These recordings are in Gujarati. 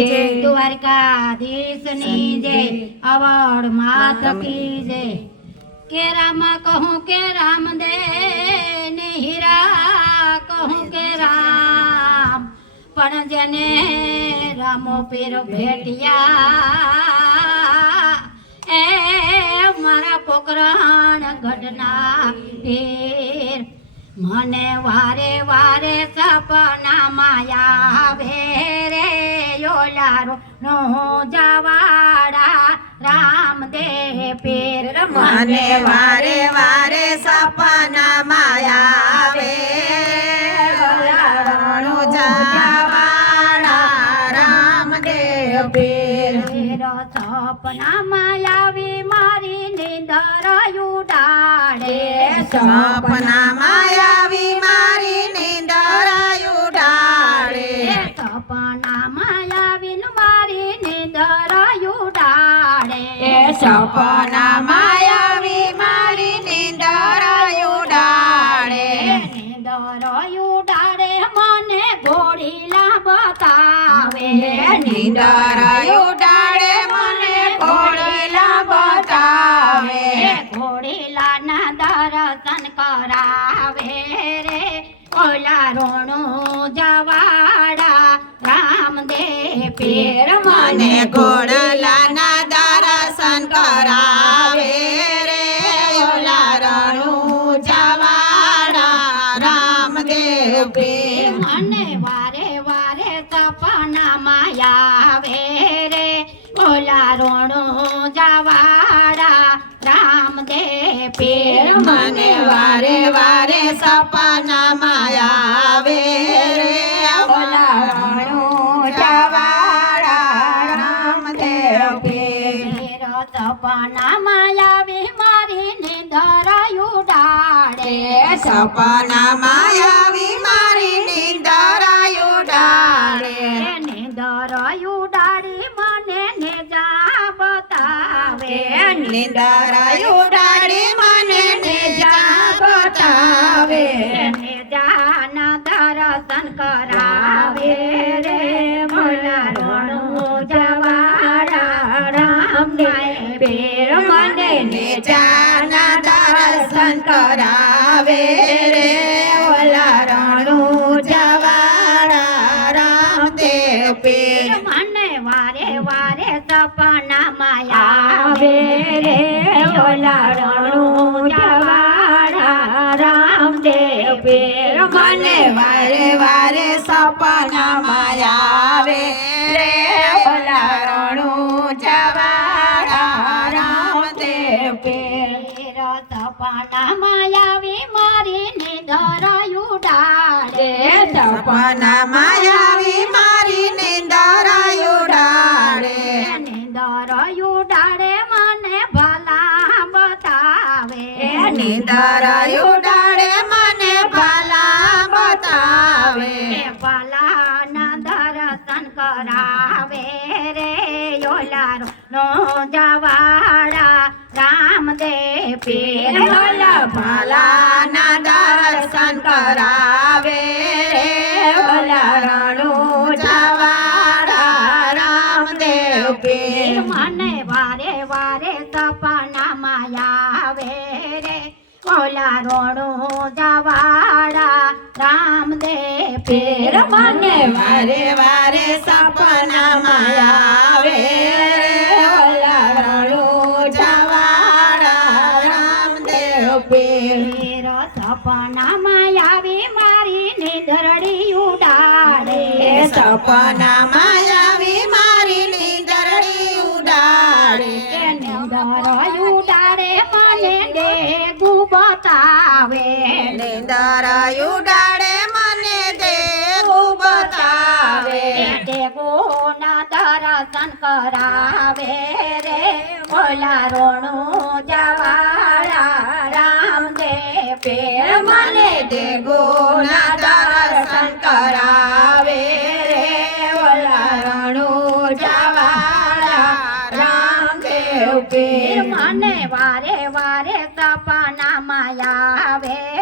જય. દ્વારકાધીશની જય અવળ માત કી જય કે રામ કહું કે રામ દે ને હીરા કહું કે રામ પણ જેને રામો પીર ભેટિયા એ મારા પોકરણ ગઢના પીર મને વારે વારે સપના માયા ભેરે યોલારો નો જવાડા રામદેહ પેર મને વારે વારે સપના માયા આવે. રણુ જવાડા રામદેવ પીર. પીર સપના માયાવી મારી નિંદર ઉડાડે. સપના બતાવે નિંદર ઉડાડે મને ઘોડીલા બતાવે. ઘોડીલા ના દર્શન કરાવે રે. ઓલા રોણું જવાડા રામદેવ પેર મને ઘોડલાના મને વારે વારે સપના માયાવે રે સપના માયા વે મારી ને પીર ડાળે. સપના માયાવે મારી ને ઉડાડે ડાળે. ને નિંદર ઉડાડી મને ને જા બતાવે. ને ઉડાડી મને રામદેવ પીર મને ને જાના દર્શન કરાવે રે ઓલા રણું જવાડા રામદેવ પીર મને વારે વારે સપના માયાવે રે ઓલા રણું જવાડા રામદેવ પીર મને વારે વારે સપના માયાવે રે સપના માયાવી મારી ઉડાડે મને ભલા બતાવે. નિંદર ઉડાડે મને ભલા બતાવે. ભલાના દર્શન કરાવે રે યોલારો નો જવાડા રામદેવ પીર. ઓલા ભલાના દર્શન કરાવે. રોણું જવાડા રામદેવ ફેર મને વારે વારે સપના માયાવે. સપના માયાવી મારી નિધરડી ઉડાડે. સપના માયાવી નીંદર ડાળે મને દેવું બતાવે. દેવોના દર્શન કરાવે રે. ભોલા રોણું મને વારે વારે સપના માયા રે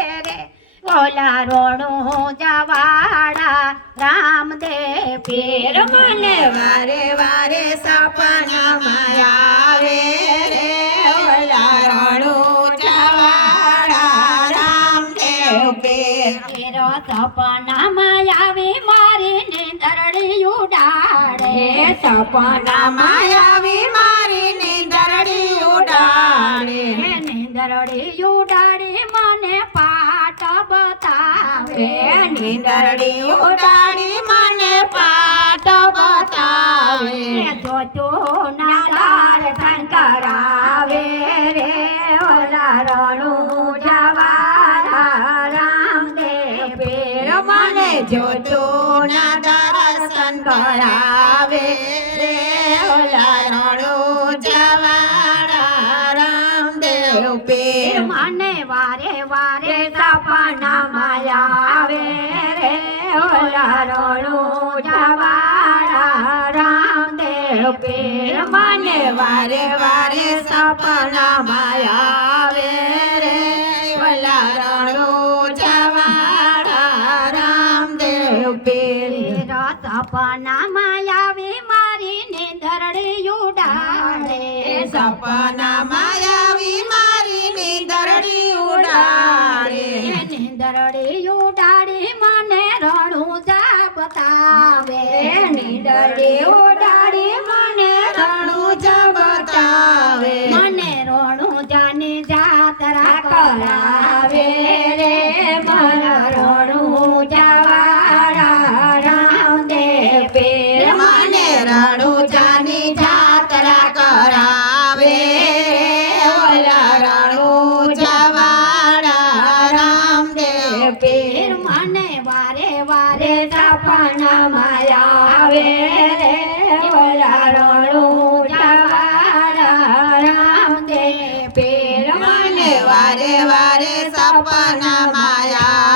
ઓલા રોણું જવાડા રામદેવ પીર મને વારે વારે સપનામાં આવે રે ઓલા રણુજાવાળા રામદેવ પીર પીરો સપનામાં આવી મારી નીંદરડી ઉડાડે સપનામાં આવી મારી નીંદરડી ઉડાડે નીંદરડી ઉડાડી બતાવે નીંદરડી ઉડાડી મને પાટ બતાવે. રે ના દર્શન કરાવે રે ઓલા ઓલા રણુ જવારા રામદેવ પીર મને વારે વારે સપનામાં આવે રે ઓલા રણુ જવાળા રામદેવ પીર પીર સપનામાં આવી મારી નીંદરડી ઉડાડે સપનામાં આવી મારી નીંદરડી ઉડાડે નીંદરડી ઉડાડી મને રણું જા બતાવે નીંદરડી ડરે મને મને વારે વારે સપના આવે